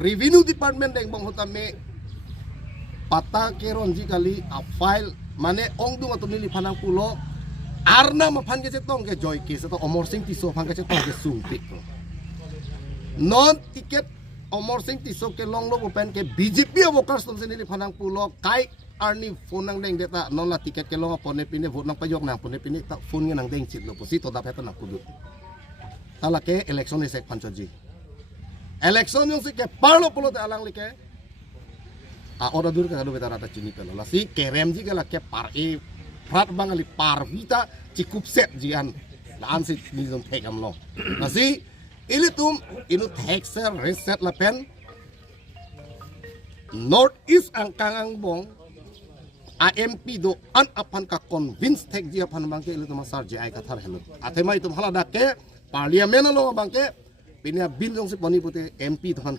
revenue department deng bang hutame pata keron ji kali a file mane ong dung atau nili panang pulo arna mapan ke cetong ke joy ke atau omor sing tiso pan ke cetong ke sungtik non tiket omor sing tiso ke long lo bupen ke BJP avokars tum nili panang pulo kai arni phone nang deng data non la tiket ke long apone pine vote nang payok nang pone pine tak phone nang deng chit lo posito dapat nak kudut talake election isek pancoji election yung si ke parlo pulo te alang like ora dur ka do betara ta chini pelo la si kerem ji kala ke par e prat bangali par vita cikup set jian la an si ni zon tek am lo la si ilitum inu taxer reset la pen north east ang kangang bong AMP do an apan ka convince tek ji apan bangke ilitum masar ji ai ka thar helo atema itum hala dak ke parliament lo bangke pinya bil jong si poni pute MP tuhan